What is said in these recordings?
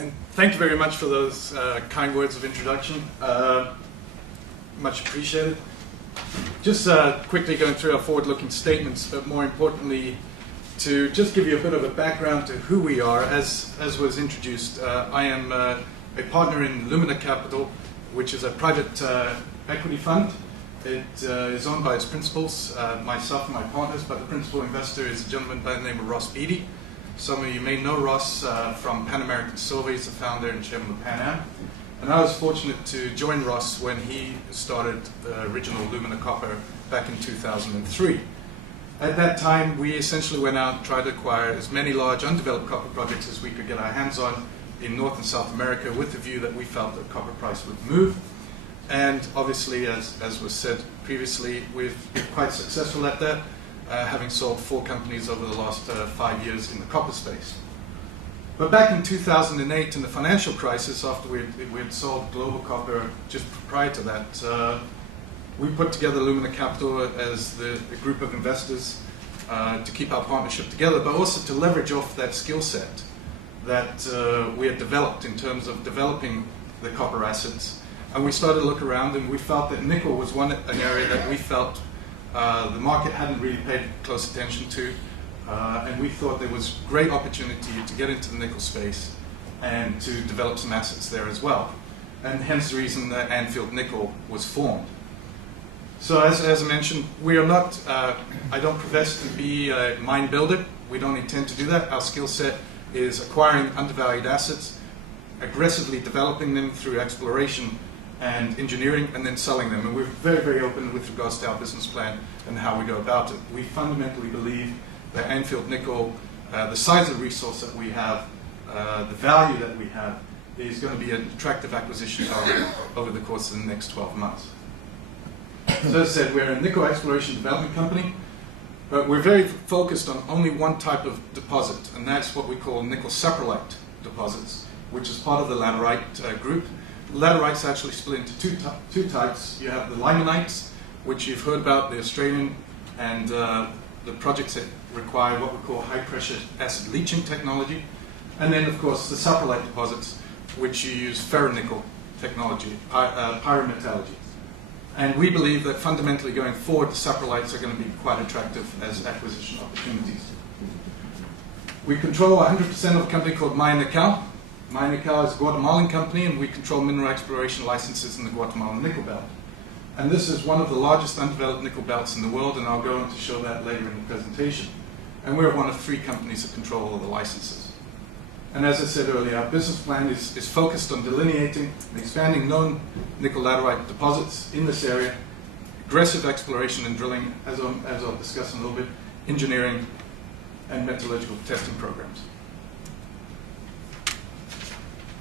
And thank you very much for those kind words of introduction. Much appreciated. Just quickly going through our forward-looking statements, but more importantly, to just give you a bit of a background to who we are. As was introduced, I am a partner in Lumina Capital, which is a private equity fund. It is owned by its principals, myself and my partners, but the principal investor is a gentleman by the name of Ross Beatty. Some of you may know Ross from Pan American Silver. He's the founder and chairman of Pan Am. And I was fortunate to join Ross when he started the original Lumina Copper back in 2003. At that time, we essentially went out and tried to acquire as many large undeveloped copper projects as we could get our hands on in North and South America, with the view that we felt that copper price would move. And obviously, as was said previously, we've been quite successful at that, having sold 4 companies over the last 5 years in the copper space. But back in 2008, in the financial crisis, after we'd sold Global Copper just prior to that, we put together Lumina Capital as the group of investors to keep our partnership together, but also to leverage off that skill set that we had developed in terms of developing the copper assets. And we started to look around, and we felt that nickel was an area that we felt the market hadn't really paid close attention to. And we thought there was great opportunity to get into the nickel space and to develop some assets there as well. And hence the reason that Anfield Nickel was formed. So as I mentioned, we are not, I don't profess to be a mine builder. We don't intend to do that. Our skill set is acquiring undervalued assets, aggressively developing them through exploration and engineering, and then selling them. And we're very, very open with regards to our business plan and how we go about it. We fundamentally believe that Anfield Nickel, the size of the resource that we have, the value that we have, is going to be an attractive acquisition target over the course of the next 12 months. So as I said, we're a nickel exploration development company, but we're very focused on only one type of deposit, and that's what we call nickel saprolite deposits, which is part of the laterite group. Laterites actually split into two types. You have the limonites, which you've heard about, the Australian, and the projects that require what we call high-pressure acid leaching technology. And then, of course, the saprolite deposits, which you use ferronickel technology, pyrometallurgy. And we believe that fundamentally going forward, the saprolites are going to be quite attractive as acquisition opportunities. We control 100% of a company called Maya Nickel. Maya Nickel is a Guatemalan company, and we control mineral exploration licenses in the Guatemalan nickel belt. And this is one of the largest undeveloped nickel belts in the world, and I'll go on to show that later in the presentation. And we're one of 3 companies that control all the licenses. And as I said earlier, our business plan is focused on delineating and expanding known nickel laterite deposits in this area, aggressive exploration and drilling, as I'll discuss in a little bit, engineering, and metallurgical testing programs.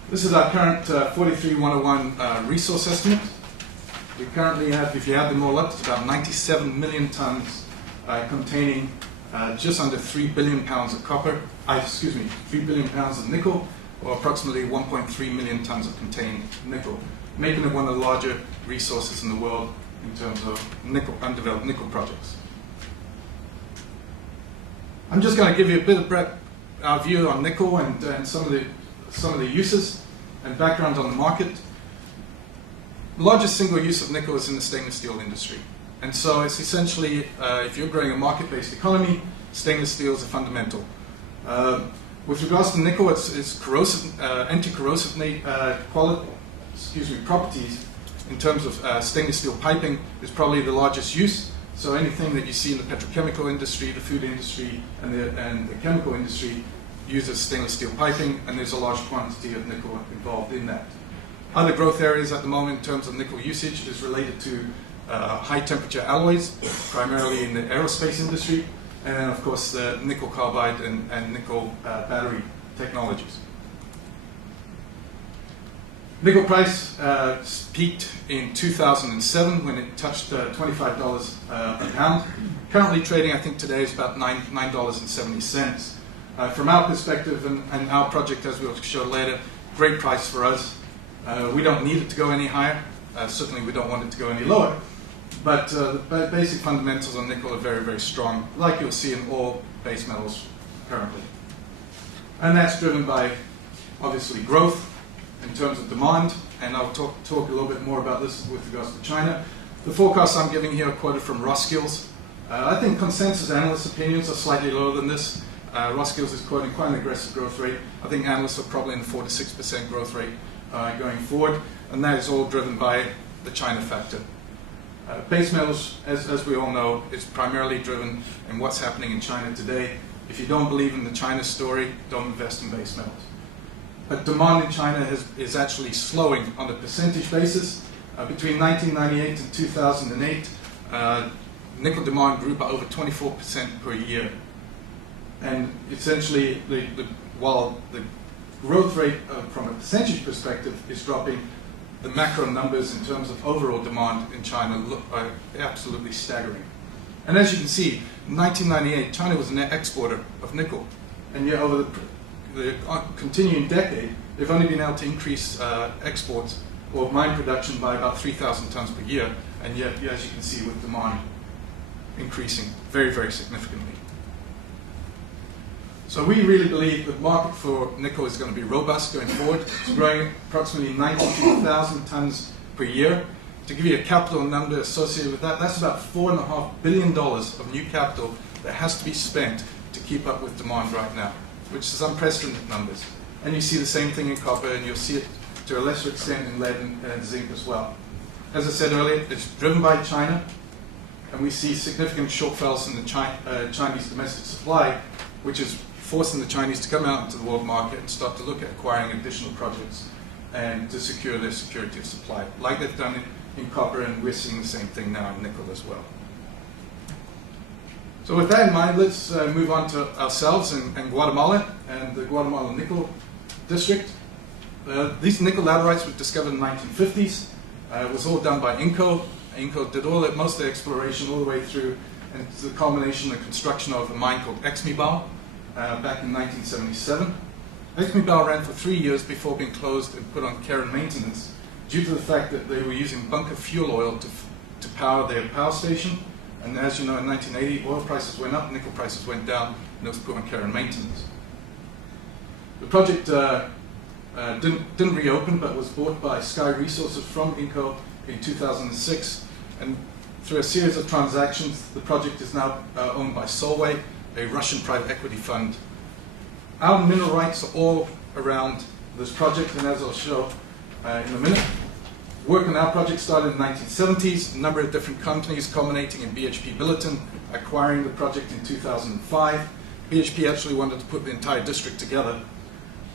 This is our current 43-101 resource estimate. We currently have, if you add them all up, it's about 97 million tons containing just under 3 billion pounds of copper, 3 billion pounds of nickel, or approximately 1.3 million tons of contained nickel, making it one of the larger resources in the world in terms of undeveloped nickel projects. I'm just going to give you a bit of our view on nickel and some of the uses and background on the market. The largest single use of nickel is in the stainless steel industry. And so it's essentially, if you're growing a market-based economy, stainless steel is a fundamental. With regards to nickel, its corrosive, anti-corrosive properties in terms of stainless steel piping is probably the largest use. So anything that you see in the petrochemical industry, the food industry, and the chemical industry uses stainless steel piping, and there's a large quantity of nickel involved in that. Other growth areas at the moment in terms of nickel usage is related to high temperature alloys, primarily in the aerospace industry, and then of course the nickel carbide and nickel battery technologies. Nickel price peaked in 2007 when it touched $25 a pound. Currently trading, I think today, is about $9.70. From our perspective and our project, as we'll show later, great price for us. We don't need it to go any higher. Certainly we don't want it to go any lower. But the basic fundamentals on nickel are very, very strong, like you'll see in all base metals currently. And that's driven by obviously growth in terms of demand, and I'll talk a little bit more about this with regards to China. The forecasts I'm giving here are quoted from Roskilde. I think consensus analyst opinions are slightly lower than this. Roskilde is quoting quite an aggressive growth rate. I think analysts are probably in the 4 to 6% growth rate going forward, and that is all driven by the China factor. Base metals, as we all know, is primarily driven in what's happening in China today. If you don't believe in the China story, don't invest in base metals. But demand in China is actually slowing on a percentage basis. Between 1998 and 2008, nickel demand grew by over 24% per year. And essentially, while the growth rate from a percentage perspective is dropping, the macro numbers in terms of overall demand in China are absolutely staggering. And as you can see, in 1998, China was a net exporter of nickel. And yet over the continuing decade, they've only been able to increase exports or mine production by about 3,000 tons per year. And yet, as you can see, with demand increasing very, very significantly. So we really believe the market for nickel is going to be robust going forward. It's growing approximately 92,000 tons per year. To give you a capital number associated with that, that's about $4.5 billion of new capital that has to be spent to keep up with demand right now, which is unprecedented numbers. And you see the same thing in copper, and you'll see it to a lesser extent in lead and zinc as well. As I said earlier, it's driven by China, and we see significant shortfalls in the Chinese domestic supply, which is forcing the Chinese to come out into the world market and start to look at acquiring additional projects and to secure their security of supply, like they've done in copper, and we're seeing the same thing now in nickel as well. So with that in mind, let's move on to ourselves and Guatemala and the Guatemala Nickel District. These nickel laterites were discovered in the 1950s. It was all done by Inco. Inco did most of the exploration all the way through, and to the culmination and construction of a mine called Exmibal back in 1977. Exmibal ran for 3 years before being closed and put on care and maintenance due to the fact that they were using bunker fuel oil to power their power station. And as you know, in 1980, oil prices went up, nickel prices went down, and it was put on care and maintenance. The project didn't reopen, but was bought by Sky Resources from Inco in 2006. And through a series of transactions, the project is now owned by Solvay, a Russian private equity fund. Our mineral rights are all around this project, and as I'll show in a minute, work on our project started in the 1970s, a number of different companies culminating in BHP Billiton acquiring the project in 2005. BHP actually wanted to put the entire district together,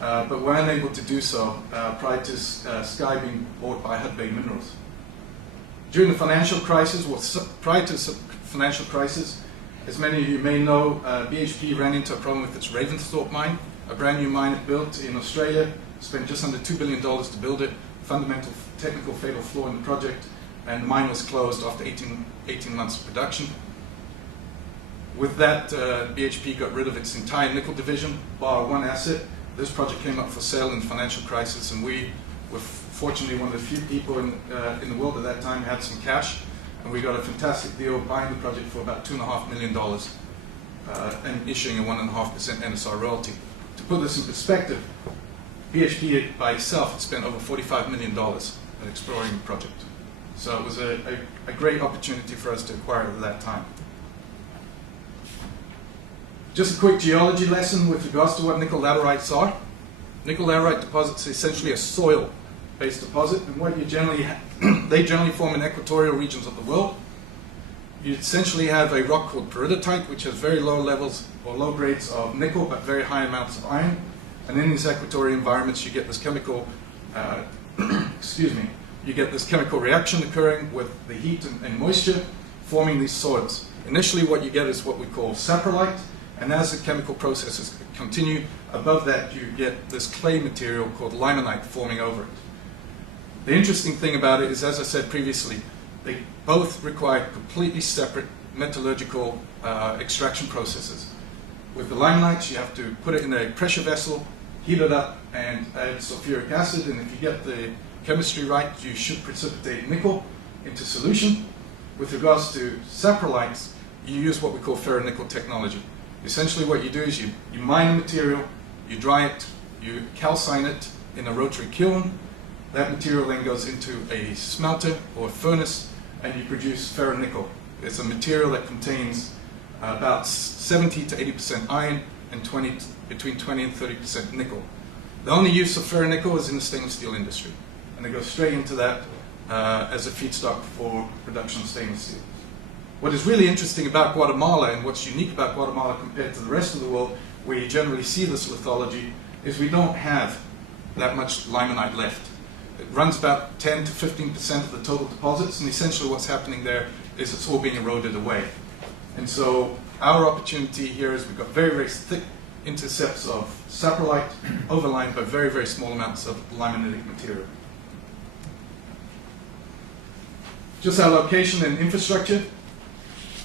but were unable to do so prior to Sky being bought by Hudbay Minerals. During the financial crisis, or prior to the financial crisis, as many of you may know, BHP ran into a problem with its Ravensthorpe mine, a brand new mine it built in Australia, spent just under $2 billion to build it, fundamental technical fatal flaw in the project, and the mine was closed after 18 months of production. With that, BHP got rid of its entire nickel division, bar one asset. This project came up for sale in the financial crisis, and we were fortunately one of the few people in the world at that time who had some cash, and we got a fantastic deal buying the project for about $2.5 million and issuing a 1.5% NSR royalty. To put this in perspective, BHP by itself had spent over $45 million at exploring the project. So it was a great opportunity for us to acquire it at that time. Just a quick geology lesson with regards to what nickel laterites are. Nickel laterite deposits are essentially a soil-based deposit, and what you they generally form in equatorial regions of the world. You essentially have a rock called peridotite, which has very low levels or low grades of nickel, but very high amounts of iron. And in these equatorial environments, you get this chemical, you get this chemical reaction occurring with the heat and moisture, forming these soils. Initially, what you get is what we call saprolite, and as the chemical processes continue, above that you get this clay material called limonite forming over it. The interesting thing about it is, as I said previously, they both require completely separate metallurgical extraction processes. With the limonite, you have to put it in a pressure vessel, heat it up, and add sulfuric acid, and if you get the chemistry right, you should precipitate nickel into solution. With regards to saprolites, you use what we call ferronickel technology. Essentially what you do is you mine the material, you dry it, You calcine it in a rotary kiln. That material then goes into a smelter or a furnace, and you produce ferronickel. It's a material that contains about 70 to 80% iron and between 20 and 30% nickel. The only use of ferronickel is in the stainless steel industry, and it goes straight into that as a feedstock for production of stainless steel. What is really interesting about Guatemala, and what's unique about Guatemala compared to the rest of the world, where you generally see this lithology, is we don't have that much limonite left. It runs about 10 to 15% of the total deposits, and essentially what's happening there is it's all being eroded away. And so our opportunity here is we've got very, very thick intercepts of saprolite overlined by very, very small amounts of limonitic material. Just our location and infrastructure.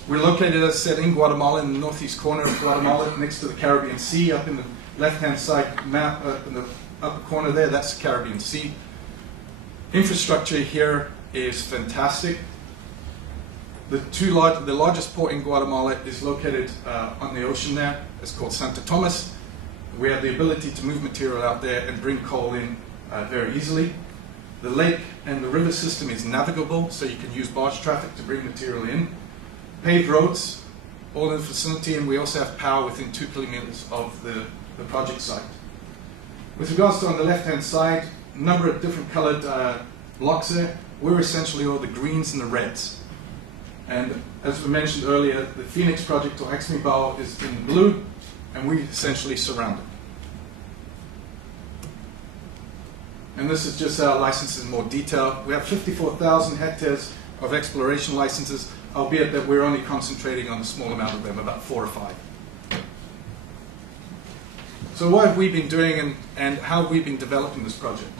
We're located, as I said, in Guatemala, in the northeast corner of Guatemala, next to the Caribbean Sea. Up in the left-hand side map, up in the upper corner there, that's the Caribbean Sea. Infrastructure here is fantastic. The largest port in Guatemala is located on the ocean there. It's called Santo Tomas. We have the ability to move material out there and bring coal in very easily. The lake and the river system is navigable, so you can use barge traffic to bring material in. Paved roads, all in the vicinity, and we also have power within 2 kilometers of the project site. With regards to on the left-hand side, a number of different colored blocks there. We're essentially all the greens and the reds. And as we mentioned earlier, the Phoenix project, or Axmibao, is in blue, and we essentially surround it. And this is just our licenses in more detail. We have 54,000 hectares of exploration licenses, albeit that we're only concentrating on a small amount of them, about 4 or 5. So what have we been doing, and how have we been developing this project?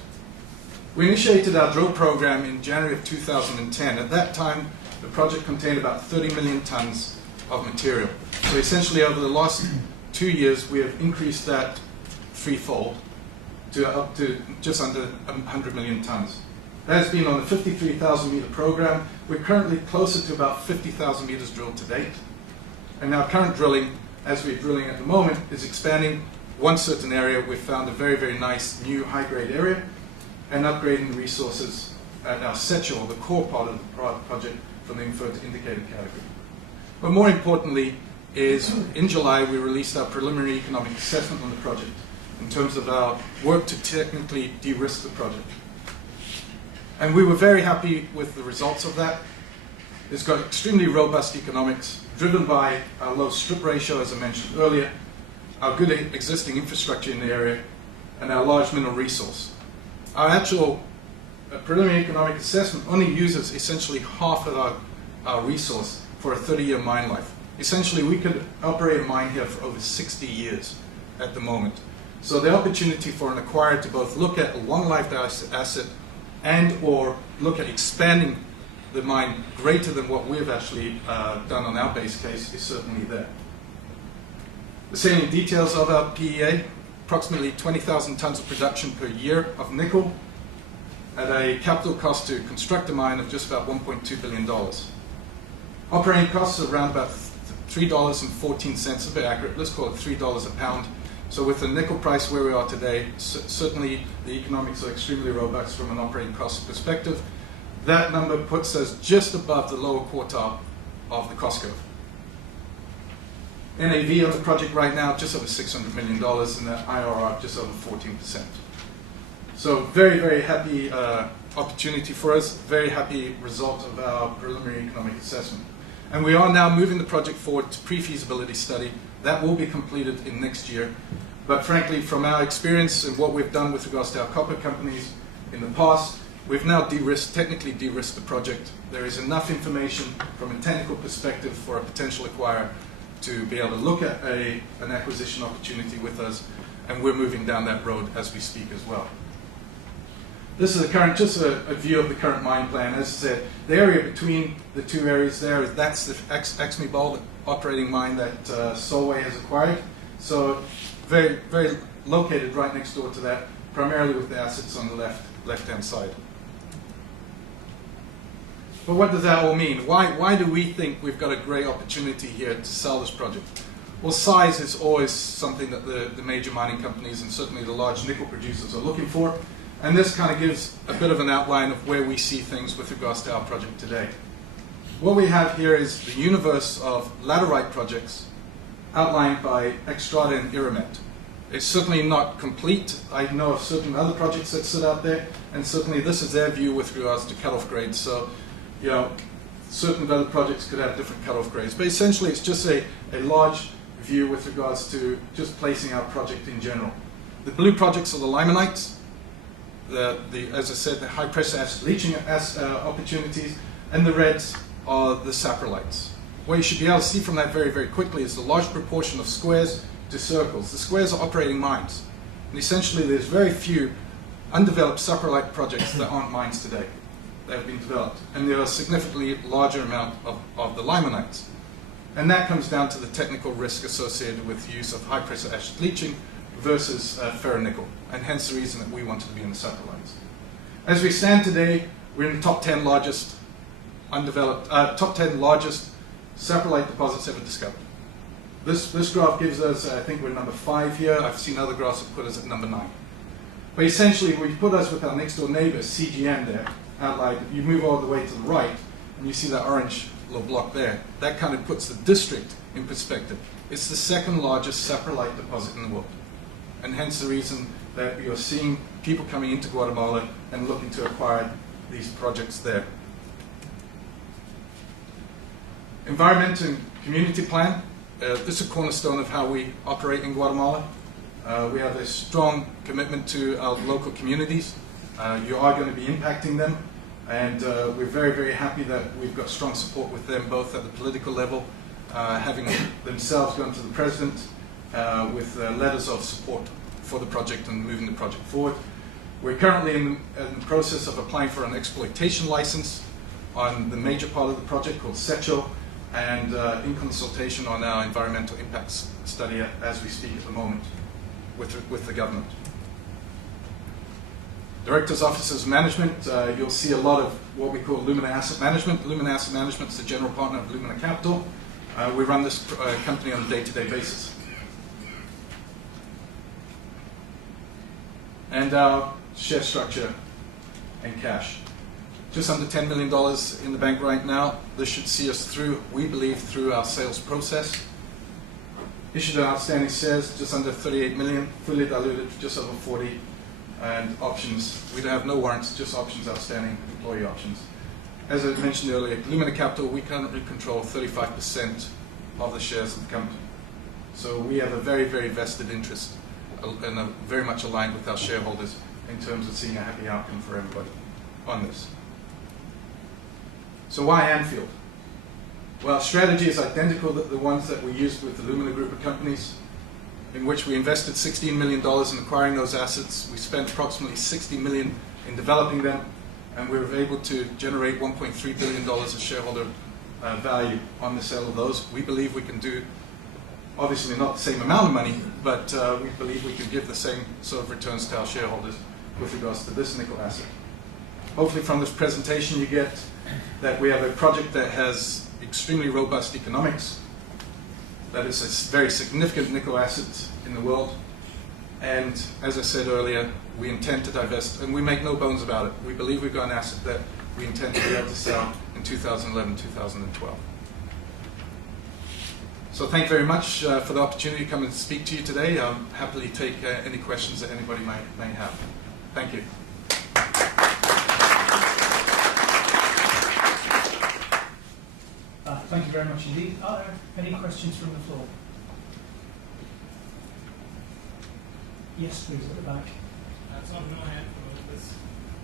We initiated our drill program in January of 2010. At that time, the project contained about 30 million tons of material. So essentially over the last 2 years, we have increased that threefold to up to just under 100 million tons. That has been on a 53,000 meter program. We're currently closer to about 50,000 meters drilled to date. And our current drilling, as we're drilling at the moment, is expanding one certain area. We've found a very, very nice new high-grade area, and upgrading the resources at our Secho, the core part of the project, from the inferred to indicated category. But more importantly is, in July, we released our preliminary economic assessment on the project in terms of our work to technically de-risk the project. And we were very happy with the results of that. It's got extremely robust economics, driven by our low strip ratio, as I mentioned earlier, our good existing infrastructure in the area, and our large mineral resource. Our actual preliminary economic assessment only uses essentially half of our resource for a 30-year mine life. Essentially, we could operate a mine here for over 60 years at the moment. So the opportunity for an acquirer to both look at a long-lived asset and or look at expanding the mine greater than what we've actually done on our base case is certainly there. The salient details of our PEA: approximately 20,000 tons of production per year of nickel at a capital cost to construct a mine of just about $1.2 billion. Operating costs are around about $3.14, a bit accurate, let's call it $3 a pound. So with the nickel price where we are today, certainly the economics are extremely robust from an operating cost perspective. That number puts us just above the lower quartile of the cost curve. NAV of the project right now, just over $600 million, and the IRR just over 14%. So very, very happy opportunity for us, very happy result of our preliminary economic assessment. And we are now moving the project forward to pre-feasibility study. That will be completed in next year. But frankly, from our experience and what we've done with regards to our copper companies in the past, we've now technically de-risked the project. There is enough information from a technical perspective for a potential acquirer to be able to look at an acquisition opportunity with us, and we're moving down that road as we speak as well. This is just a view of the current mine plan. As I said, the area between the two areas there, that's the Axmibao, the operating mine that Solway has acquired. So very, very located right next door to that, primarily with the assets on the left-hand side. But what does that all mean? Why do we think we've got a great opportunity here to sell this project? Well, size is always something that the major mining companies and certainly the large nickel producers are looking for. And this kind of gives a bit of an outline of where we see things with regards to our project today. What we have here is the universe of laterite projects outlined by Xstrata and Iramet. It's certainly not complete. I know of certain other projects that sit out there, and certainly this is their view with regards to cutoff grades. So, you know, certain other projects could have different cutoff grades. But essentially, it's just a large view with regards to just placing our project in general. The blue projects are the limonites. As I said, the high pressure acid leaching opportunities, and the reds are the saprolites. What you should be able to see from that very, very quickly is the large proportion of squares to circles. The squares are operating mines. And essentially, there's very few undeveloped saprolite projects that aren't mines today that have been developed. And there are a significantly larger amount of the limonites. And that comes down to the technical risk associated with use of high pressure acid leaching versus ferronickel, and hence the reason that we wanted to be in the saprolites. As we stand today, we're in the top 10 largest top 10 largest saprolite deposits ever discovered. This graph gives us, I think we're number 5 here. I've seen other graphs that put us at number 9. But essentially, we put us with our next door neighbor, CGM there, outlined. You move all the way to the right, and you see that orange little block there. That kind of puts the district in perspective. It's the second largest saprolite deposit in the world. And hence the reason that you're seeing people coming into Guatemala and looking to acquire these projects there. Environment and community plan. This is a cornerstone of how we operate in Guatemala. We have a strong commitment to our local communities. You are going to be impacting them, and we're very, very happy that we've got strong support with them, both at the political level, having themselves gone to the president with letters of support for the project and moving the project forward. We're currently in the process of applying for an exploitation license on the major part of the project called SECHO, and in consultation on our environmental impacts study as we speak at the moment with the government. Directors, officers, management, you'll see a lot of what we call Lumina Asset Management. Lumina Asset Management is the general partner of Lumina Capital. We run this company on a day-to-day basis. And our share structure and cash. Just under $10 million in the bank right now. This should see us through, we believe, through our sales process. Issued and outstanding shares, just under 38 million, fully diluted, just over 40. And options, we have no warrants, just options outstanding, employee options. As I mentioned earlier, Lumina Capital, we currently control 35% of the shares of the company. So we have a very, very vested interest and are very much aligned with our shareholders in terms of seeing a happy outcome for everybody on this. So why Anfield? Well, our strategy is identical to the ones that we used with the Lumina group of companies, in which we invested $16 million in acquiring those assets. We spent approximately $60 million in developing them, and we were able to generate $1.3 billion of shareholder value on the sale of those. We believe we can do, obviously not the same amount of money, but we believe we can give the same sort of returns to our shareholders with regards to this nickel asset. Hopefully from this presentation you get that we have a project that has extremely robust economics, that is a very significant nickel asset in the world, and as I said earlier, we intend to divest, and we make no bones about it. We believe we've got an asset that we intend to be able to sell in 2011, 2012. So thank you very much for the opportunity to come and speak to you today. I'll happily take any questions that anybody may have. Thank you. Thank you very much indeed. Are there any questions from the floor? Yes, please, at the back. So I'm going to add for this.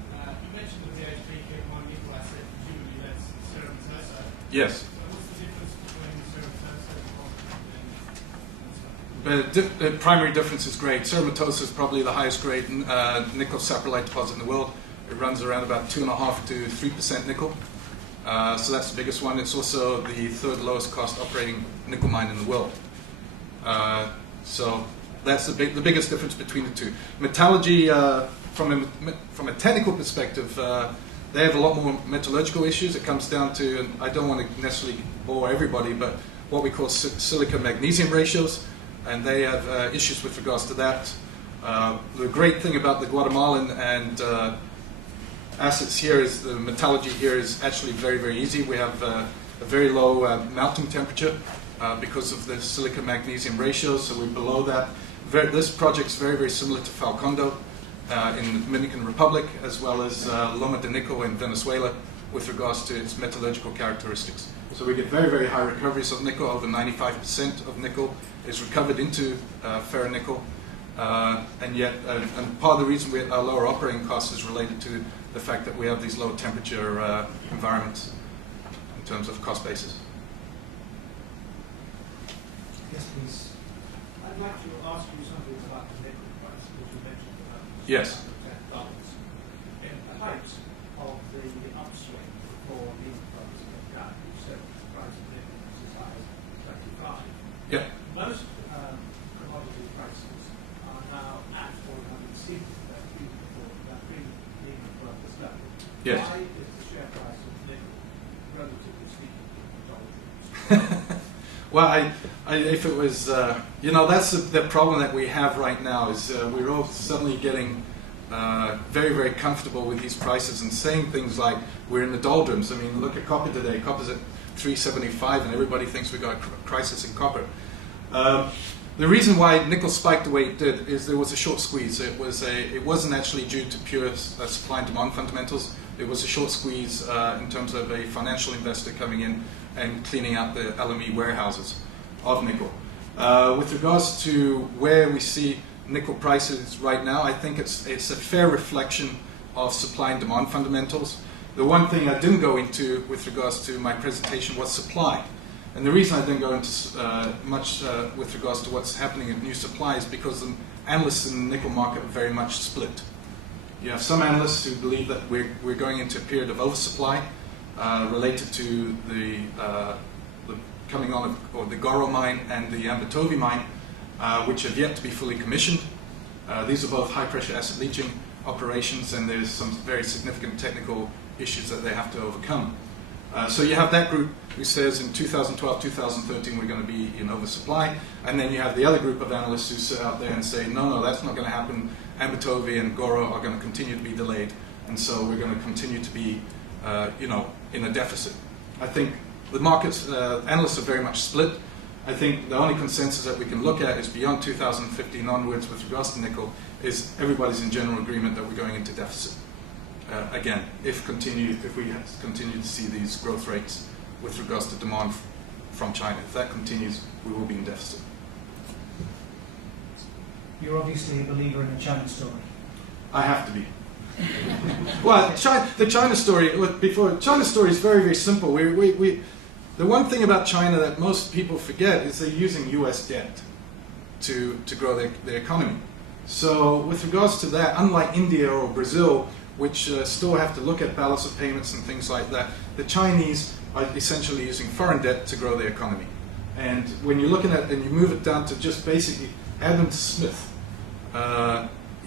You mentioned the BHP kept one nickel asset, presumably that's ceramatosa. Yes. So what's the difference between ceramatosa and The primary difference is grade. Ceramatosa is probably the highest grade nickel saprolite deposit in the world. It runs around about 2.5 to 3% nickel. So that's the biggest one. It's also the third lowest cost operating nickel mine in the world. So that's the biggest difference between the two. Metallurgy, from a technical perspective, they have a lot more metallurgical issues. It comes down to, and I don't want to necessarily bore everybody, but what we call silica-magnesium ratios, and they have issues with regards to that. The great thing about the Guatemalan and assets here is the metallurgy here is actually very, very easy. We have a very low melting temperature because of the silica-magnesium ratios, so we're below that. This project is very, very similar to Falcondo in the Dominican Republic, as well as Loma de Nickel in Venezuela with regards to its metallurgical characteristics. So we get very, very high recoveries of nickel. Over 95% of nickel is recovered into ferronickel. And yet, and part of the reason our lower operating costs is related to the fact that we have these low temperature environments in terms of cost basis. Yes, please. I'd like to ask you something about the nickel price, which you mentioned about Yes. $10. In the height of the upswing before nickel prices went down, you said the price of nickel was as high as 25. Yeah. Most commodity prices are now at 460, even before that Lehman Brothers level. Yes. Why is the share price of nickel relatively speaking doldrums? Well, if it was, you know, that's the problem that we have right now is we're all suddenly getting very, very comfortable with these prices and saying things like we're in the doldrums. I mean, look at copper today. Copper's at 375, and everybody thinks we've got a crisis in copper. The reason why nickel spiked the way it did is there was a short squeeze. It wasn't actually due to pure supply and demand fundamentals. It was a short squeeze in terms of a financial investor coming in and cleaning out the LME warehouses of nickel. With regards to where we see nickel prices right now, I think it's a fair reflection of supply and demand fundamentals. The one thing I didn't go into with regards to my presentation was supply. And the reason I didn't go into much with regards to what's happening in new supply is because the analysts in the nickel market are very much split. You have some analysts who believe that we're going into a period of oversupply related to the coming on of the Goro mine and the Ambatovi mine, which have yet to be fully commissioned. These are both high-pressure acid leaching operations, and there's some very significant technical issues that they have to overcome. So you have that group who says in 2012, 2013 we're going to be in oversupply, and then you have the other group of analysts who sit out there and say, no, that's not going to happen. Ambatovi and Goro are going to continue to be delayed, and so we're going to continue to be, in a deficit. I think the markets, analysts are very much split. I think the only consensus that we can look at is beyond 2015 onwards with regards to nickel is everybody's in general agreement that we're going into deficit. Again, if we continue to see these growth rates with regards to demand from China. If that continues, we will be in deficit. You're obviously a believer in the China story. I have to be. Well, the China story, China story is very, very simple. The one thing about China that most people forget is they're using US debt to grow their economy. So with regards to that, unlike India or Brazil, which still have to look at balance of payments and things like that, the Chinese are essentially using foreign debt to grow their economy. And when you're looking at and you move it down to just basically Adam Smith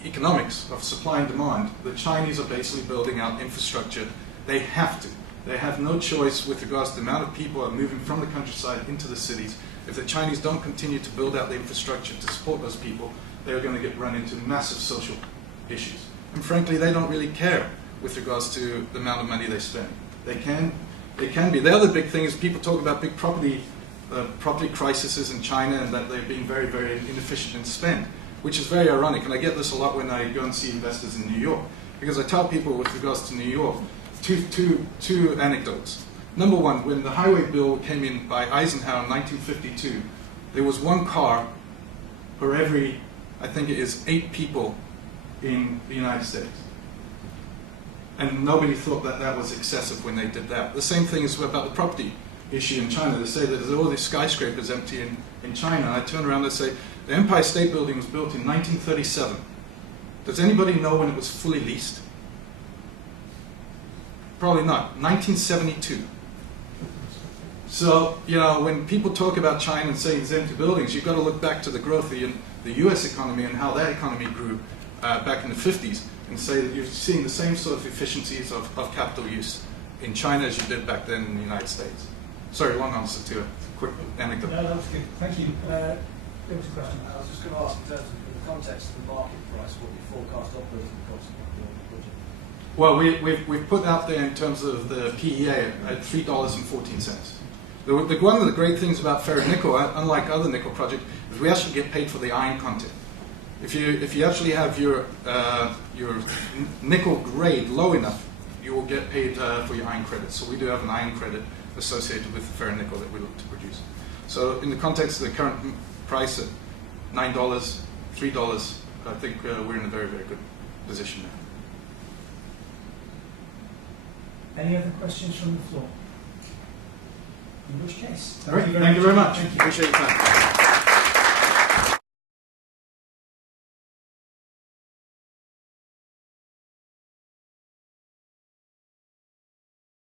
economics of supply and demand, the Chinese are basically building out infrastructure. They have to. They have no choice with regards to the amount of people are moving from the countryside into the cities. If the Chinese don't continue to build out the infrastructure to support those people, they're going to get run into massive social issues. And frankly, they don't really care with regards to the amount of money they spend. They can be. The other big thing is people talk about big property crises in China and that they're being very, very inefficient in spend, which is very ironic. And I get this a lot when I go and see investors in New York, because I tell people with regards to New York, two anecdotes. Number one, when the highway bill came in by Eisenhower in 1952, there was one car for every, I think it is 8 people in the United States. And nobody thought that that was excessive when they did that. The same thing is about the property issue in China. They say that there's all these skyscrapers empty in China. And I turn around and say, the Empire State Building was built in 1937. Does anybody know when it was fully leased? Probably not. 1972. So, when people talk about China and say it's empty buildings, you've got to look back to the growth of the US economy and how that economy grew back in the 50s and say that you're seeing the same sort of efficiencies of capital use in China as you did back then in the United States. Sorry, long answer to a quick anecdote. No, that was good. Thank you. There was a question. I was just going to ask, in terms of the context of the market price, what you forecast operating costs of the project? Well, we've put out there in terms of the PEA at $3.14. One of the great things about ferronickel, unlike other nickel projects, is we actually get paid for the iron content. If you actually have your nickel grade low enough, you will get paid for your iron credits. So we do have an iron credit associated with the ferronickel that we look to produce. So in the context of the current price at $9, $3, I think we're in a very, very good position there. Any other questions from the floor? In which case, All right, thank you very much. Thank you. Appreciate your time.